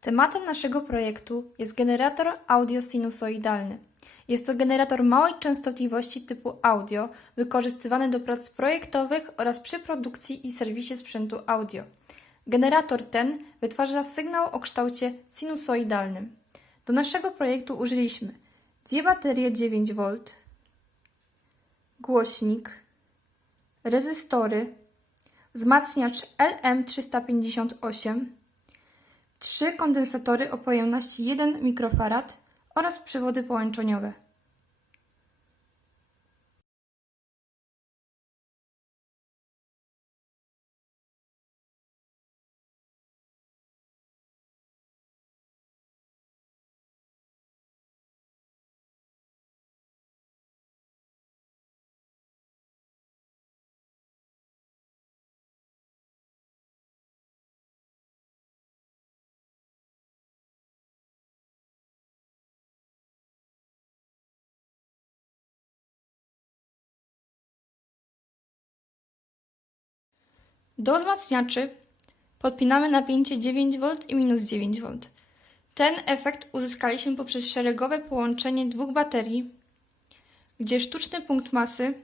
Tematem naszego projektu jest generator audio sinusoidalny. Jest to generator małej częstotliwości typu audio, wykorzystywany do prac projektowych oraz przy produkcji i serwisie sprzętu audio. Generator ten wytwarza sygnał o kształcie sinusoidalnym. Do naszego projektu użyliśmy dwie baterie 9V, głośnik, rezystory, wzmacniacz LM358, trzy kondensatory o pojemności 1 mikrofarad oraz przewody połączeniowe. Do wzmacniaczy podpinamy napięcie 9V i minus 9V. Ten efekt uzyskaliśmy poprzez szeregowe połączenie dwóch baterii, gdzie sztuczny punkt masy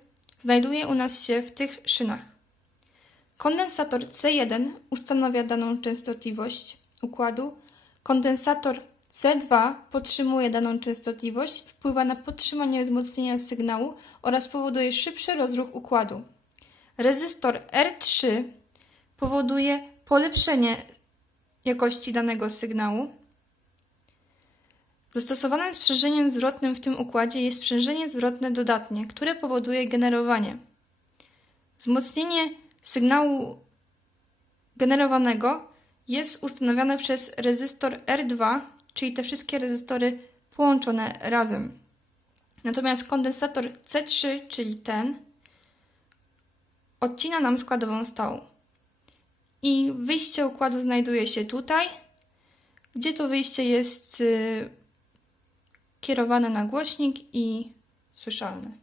znajduje u nas się w tych szynach. Kondensator C1 ustanawia daną częstotliwość układu, kondensator C2 podtrzymuje daną częstotliwość, wpływa na podtrzymanie wzmocnienia sygnału oraz powoduje szybszy rozruch układu. Rezystor R3 powoduje polepszenie jakości danego sygnału. Zastosowanym sprzężeniem zwrotnym w tym układzie jest sprzężenie zwrotne dodatnie, które powoduje generowanie. Wzmocnienie sygnału generowanego jest ustanowione przez rezystor R2, czyli te wszystkie rezystory połączone razem. Natomiast kondensator C3, czyli ten, odcina nam składową stałą. I wyjście układu znajduje się tutaj, gdzie to wyjście jest y, kierowane na głośnik i słyszalne.